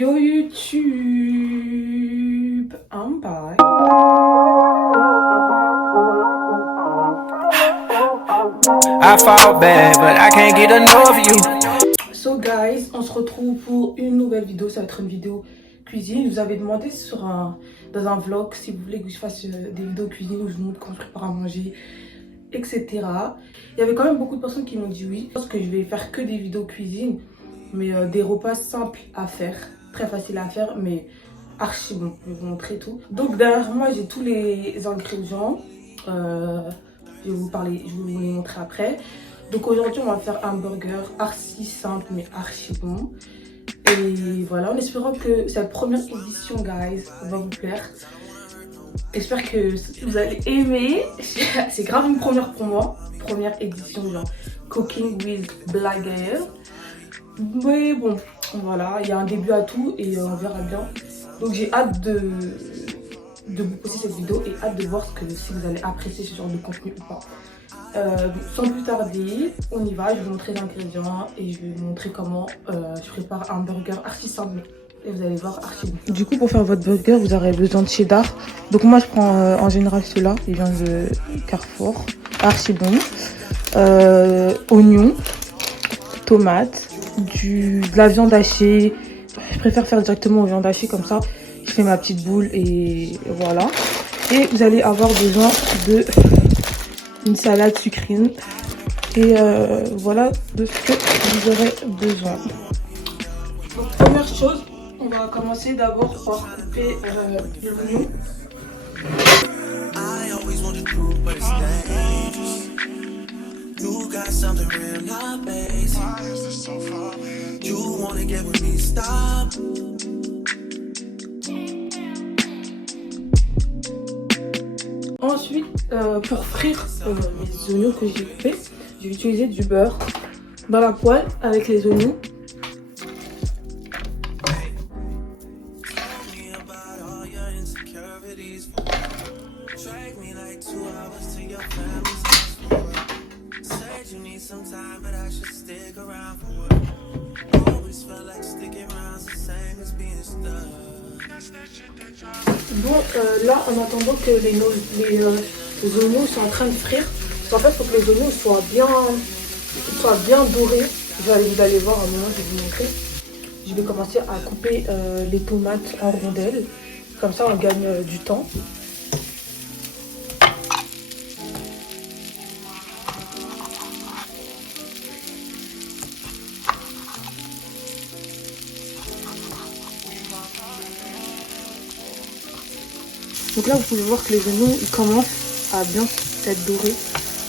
Yo YouTube, I'm back. I fall back, but I can't get enough of you. So guys, on se retrouve pour une nouvelle vidéo. Ça va être une vidéo cuisine. Je vous avez demandé dans un vlog si vous voulez que je fasse des vidéos cuisine où je vous montre comment je prépare à manger, etc. Il y avait quand même beaucoup de personnes qui m'ont dit oui. Je pense que je vais faire que des vidéos cuisine, mais des repas simples à faire. Très facile à faire, mais archi bon. Je vais vous montrer tout. Donc derrière moi, j'ai tous les ingrédients. Je vais vous les montrer après. Donc aujourd'hui, on va faire un burger archi simple, mais archi bon. Et voilà, en espérant que cette première édition, guys, va vous plaire. J'espère que vous allez aimer. C'est grave une première pour moi. Première édition, genre Cooking with Black Girl. Mais bon, voilà, il y a un début à tout et on verra bien. Donc j'ai hâte de vous poster cette vidéo et hâte de voir si vous allez apprécier ce genre de contenu ou pas. Sans plus tarder, on y va, je vais vous montrer les ingrédients et je vais vous montrer comment je prépare un burger archi simple. Et vous allez voir archi bon. Du coup, pour faire votre burger, vous aurez besoin de cheddar. Donc moi, je prends en général ceux-là, il vient de Carrefour, archi bon. Oignons, tomates, de la viande hachée. Je préfère faire directement aux viandes hachées, comme ça je fais ma petite boule et voilà. Et vous allez avoir besoin de une salade sucrine et voilà de ce que vous aurez besoin. Donc, première chose, on va commencer d'abord par couper l'oignon. You got something real, not basic. You wanna get with me, stop. Ensuite, pour frire les oignons que j'ai coupés, j'ai utilisé du beurre dans la poêle avec les oignons. Bon, là, en attendant que les oignons sont en train de frire, en fait, il faut que les oignons soient bien dorés. Vous allez voir un moment, je vais vous montrer. Je vais commencer à couper les tomates en rondelles. Comme ça, on gagne du temps. Donc là, vous pouvez voir que les oignons, ils commencent à bien être dorés,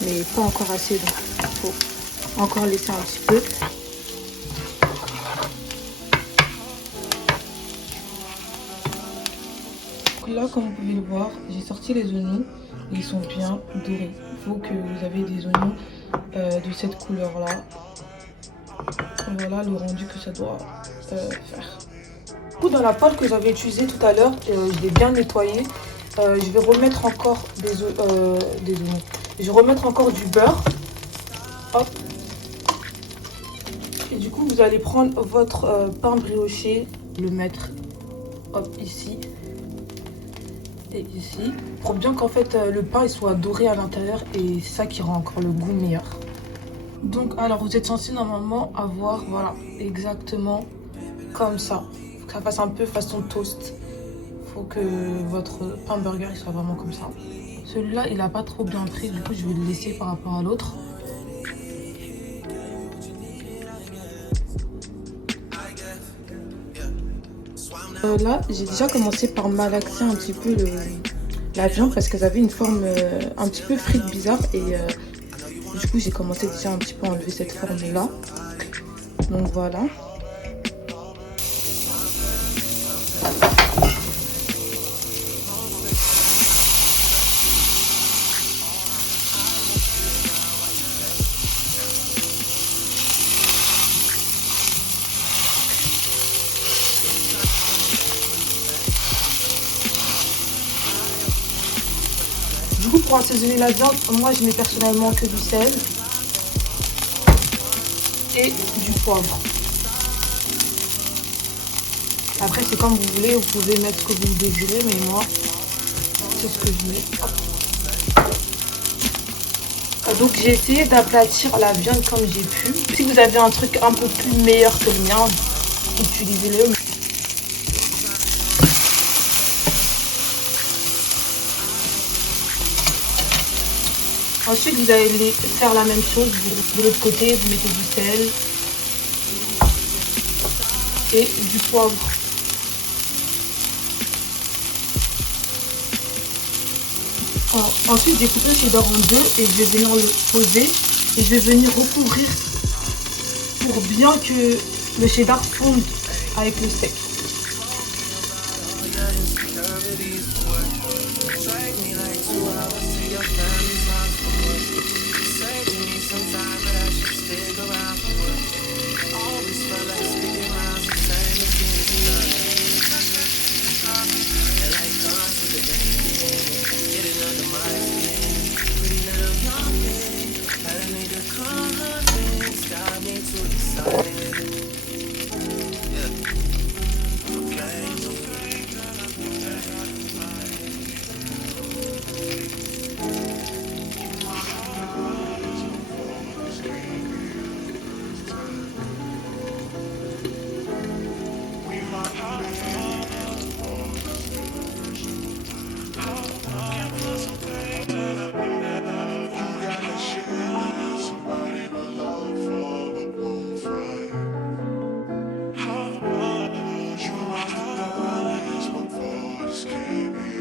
mais pas encore assez, donc il faut encore laisser un petit peu. Donc là, comme vous pouvez le voir, j'ai sorti les oignons et ils sont bien dorés. Il faut que vous avez des oignons de cette couleur-là. Voilà le rendu que ça doit faire. Du coup, dans la poêle que j'avais utilisée tout à l'heure, je l'ai bien nettoyée. Je vais remettre encore des oignons. Je vais remettre encore du beurre. Hop. Et du coup, vous allez prendre votre pain brioché, le mettre hop ici et ici, pour bien qu'en fait le pain il soit doré à l'intérieur et c'est ça qui rend encore le goût meilleur. Donc alors vous êtes censé normalement avoir voilà exactement comme ça. Faut que ça fasse un peu façon toast. Faut que votre pain burger il soit vraiment comme ça. Celui-là il a pas trop bien pris, du coup je vais le laisser par rapport à l'autre. Là j'ai déjà commencé par malaxer un petit peu la viande parce qu'elle avait une forme un petit peu frite bizarre et du coup j'ai commencé déjà un petit peu à enlever cette forme là. Donc voilà. Du coup, pour assaisonner la viande, moi je mets personnellement que du sel et du poivre. Après c'est comme vous voulez, vous pouvez mettre ce que vous désirez, mais moi c'est ce que je mets. Donc j'ai essayé d'aplatir la viande comme j'ai pu. Si vous avez un truc un peu plus meilleur que le mien, utilisez-le. Ensuite vous allez faire la même chose de l'autre côté, vous mettez du sel et du poivre. Ensuite j'ai coupé le cheddar en deux et je vais venir le poser et je vais venir recouvrir pour bien que le cheddar fonde avec le steak.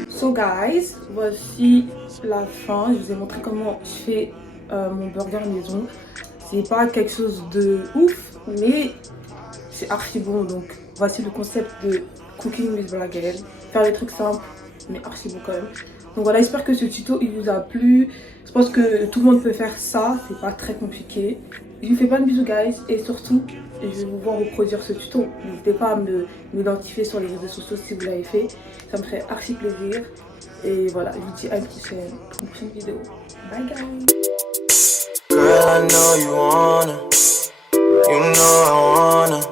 So guys, voici la fin. Je vous ai montré comment je fais mon burger maison. C'est pas quelque chose de ouf, mais c'est archi bon. Donc voici le concept de Cooking with Blagael. Faire des trucs simples, mais archi bon quand même. Donc voilà, j'espère que ce tuto il vous a plu. Je pense que tout le monde peut faire ça, c'est pas très compliqué. Je vous fais plein de bisous guys et surtout je vais vous voir reproduire ce tuto. N'hésitez pas à m'identifier sur les réseaux sociaux si vous l'avez fait, ça me ferait archi plaisir. Et voilà, je vous dis à une prochaine vidéo. Bye guys. Girl, I know you wanna, I wanna.